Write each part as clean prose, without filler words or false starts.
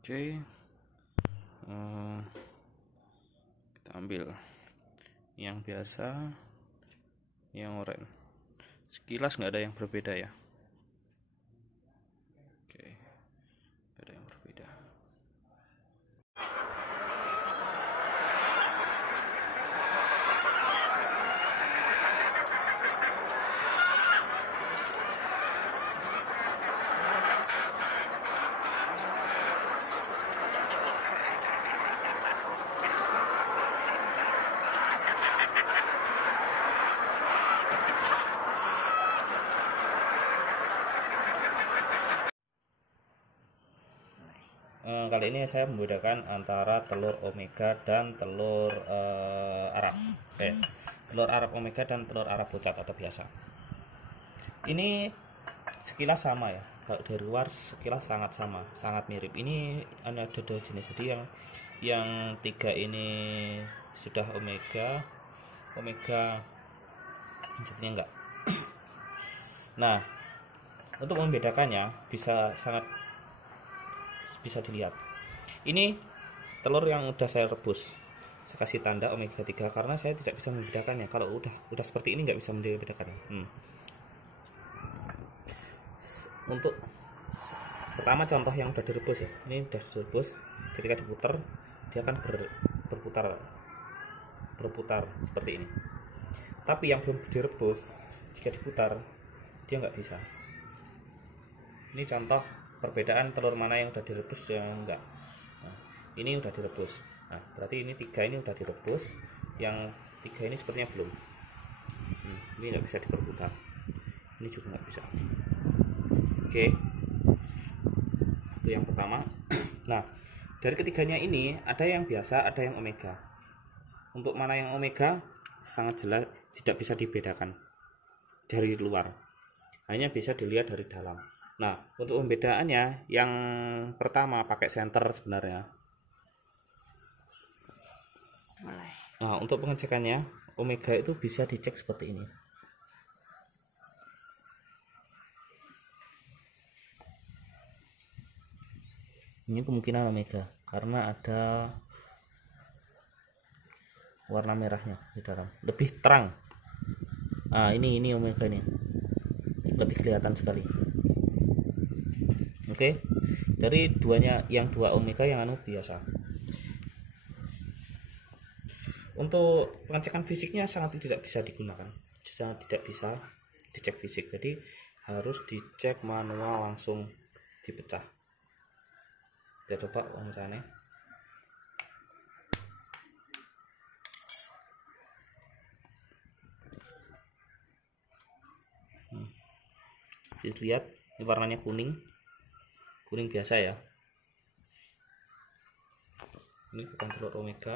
Oke, kita ambil yang biasa, yang oranye. Sekilas nggak ada yang berbeda ya. Oke, nggak ada yang berbeda. Kali ini saya membedakan antara telur omega dan telur Arab. Telur Arab omega dan telur Arab pucat atau biasa. Ini sekilas sama ya. Kalau dari luar sekilas sangat sama, sangat mirip. Ini ada dua jenis. Jadi yang tiga ini sudah omega jenisnya enggak. Nah, untuk membedakannya bisa dilihat. Ini telur yang udah saya rebus. Saya kasih tanda omega 3 karena saya tidak bisa membedakannya. Kalau udah seperti ini nggak bisa membedakannya. Untuk pertama contoh yang udah direbus ya. Ini udah direbus. Ketika diputar dia akan berputar seperti ini. Tapi yang belum direbus jika diputar dia nggak bisa. Ini contoh perbedaan telur mana yang udah direbus yang enggak. Nah, ini udah direbus. Nah, berarti ini tiga ini udah direbus, yang tiga ini sepertinya belum. Ini nggak bisa diperputar. Ini juga nggak bisa. Oke, itu yang pertama. Nah, dari ketiganya ini ada yang biasa, ada yang omega. Untuk mana yang omega sangat jelas tidak bisa dibedakan dari luar, hanya bisa dilihat dari dalam. Nah, untuk pembedaannya yang pertama pakai senter sebenarnya. Nah, untuk pengecekannya omega itu bisa dicek seperti ini. Ini kemungkinan omega karena ada warna merahnya di dalam, lebih terang. Nah, ini omega ini lebih kelihatan sekali. Oke, dari yang dua omega yang biasa. Untuk pengecekan fisiknya sangat tidak bisa digunakan, sangat tidak bisa dicek fisik. Jadi harus dicek manual, langsung dipecah. Kita coba pemecahannya. Lihat, ini warnanya kuning biasa ya. Ini bukan telur omega.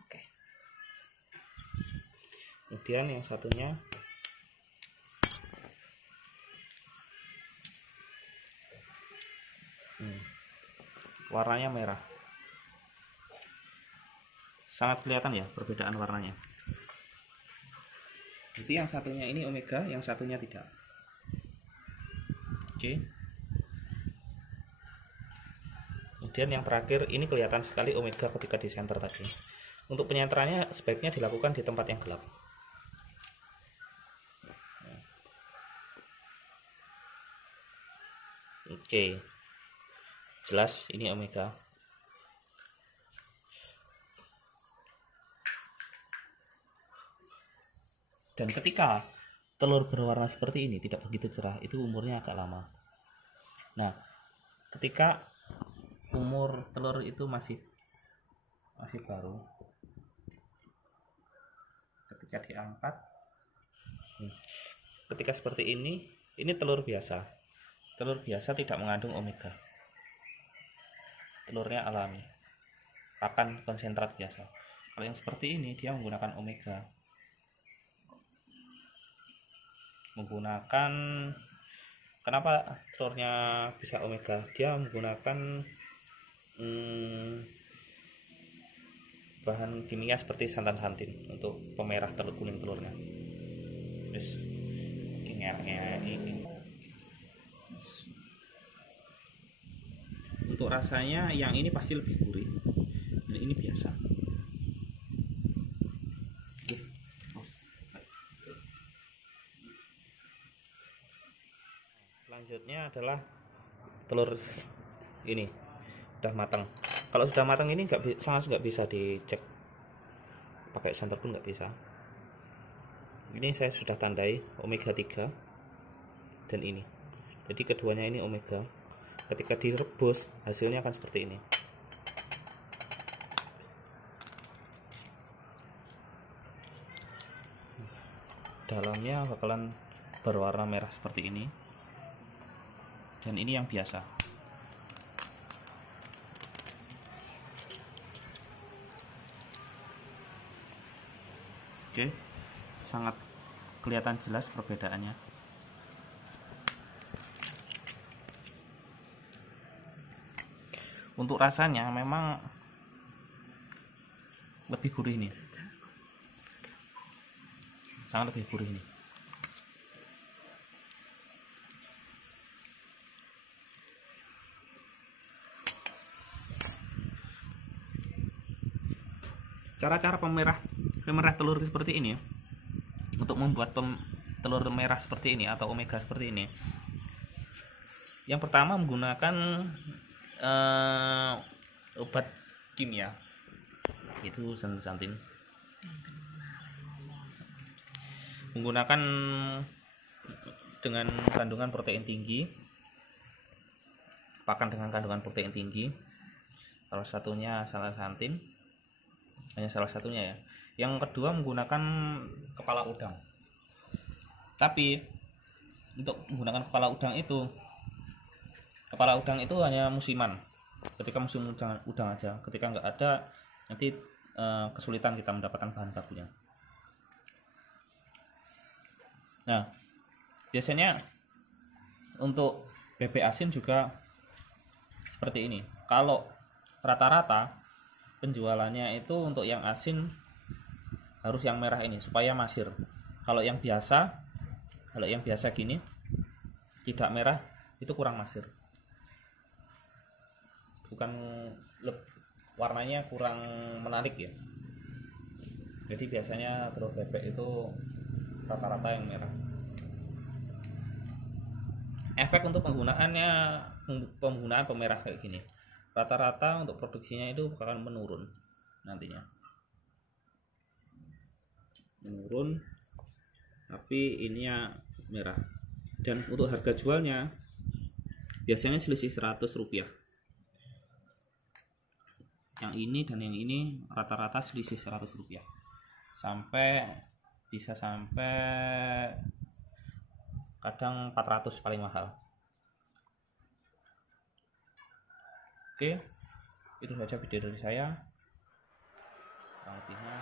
Oke. Kemudian yang satunya warnanya merah. Sangat kelihatan ya perbedaan warnanya. Jadi yang satunya ini omega, yang satunya tidak. Oke. Kemudian yang terakhir ini kelihatan sekali omega ketika di center tadi. Untuk penyenterannya sebaiknya dilakukan di tempat yang gelap. Oke. Jelas ini omega. Dan ketika telur berwarna seperti ini tidak begitu cerah, itu umurnya agak lama. Nah, ketika umur telur itu masih baru, ketika diangkat, ketika seperti ini telur biasa. Telur biasa tidak mengandung omega. Telurnya alami, pakan konsentrat biasa. Kalau yang seperti ini dia menggunakan omega. Kenapa telurnya bisa omega? Dia menggunakan bahan kimia seperti santan santin untuk pemerah kuning telurnya. Terus ini untuk rasanya yang ini pasti lebih gurih dan ini biasa. Oke. Selanjutnya adalah telur ini udah matang. Kalau sudah matang ini sangat nggak bisa dicek pakai santer pun nggak bisa. Ini saya sudah tandai omega 3 dan ini, jadi keduanya ini omega. Ketika direbus hasilnya akan seperti ini. Dalamnya bakalan berwarna merah seperti ini, dan ini yang biasa. Oke, sangat kelihatan jelas perbedaannya. Untuk rasanya memang lebih gurih nih, sangat lebih gurih nih. Cara-cara pemerah telur seperti ini, untuk membuat telur merah seperti ini atau omega seperti ini, yang pertama menggunakan obat kimia, itu santin. Menggunakan dengan kandungan protein tinggi, pakan dengan kandungan protein tinggi, salah satunya santin, hanya salah satunya ya. Yang kedua menggunakan kepala udang. Tapi untuk menggunakan kepala udang itu hanya musiman, ketika musim udang aja. Ketika nggak ada, nanti kesulitan kita mendapatkan bahan bakunya. Nah, biasanya untuk bebek asin juga seperti ini. Kalau rata-rata penjualannya itu untuk yang asin harus yang merah ini supaya masir. Kalau yang biasa gini tidak merah, itu kurang masir. Bukan warnanya kurang menarik ya. Jadi biasanya telur bebek itu rata-rata yang merah. Efek untuk penggunaan pemerah kayak gini, rata-rata untuk produksinya itu akan menurun nantinya. Menurun, tapi ininya merah. Dan untuk harga jualnya biasanya selisih 100 rupiah. Yang ini dan yang ini rata-rata selisih 100 rupiah, bisa sampai kadang 400 paling mahal. Oke, itu saja video dari saya. Kurang lebihnya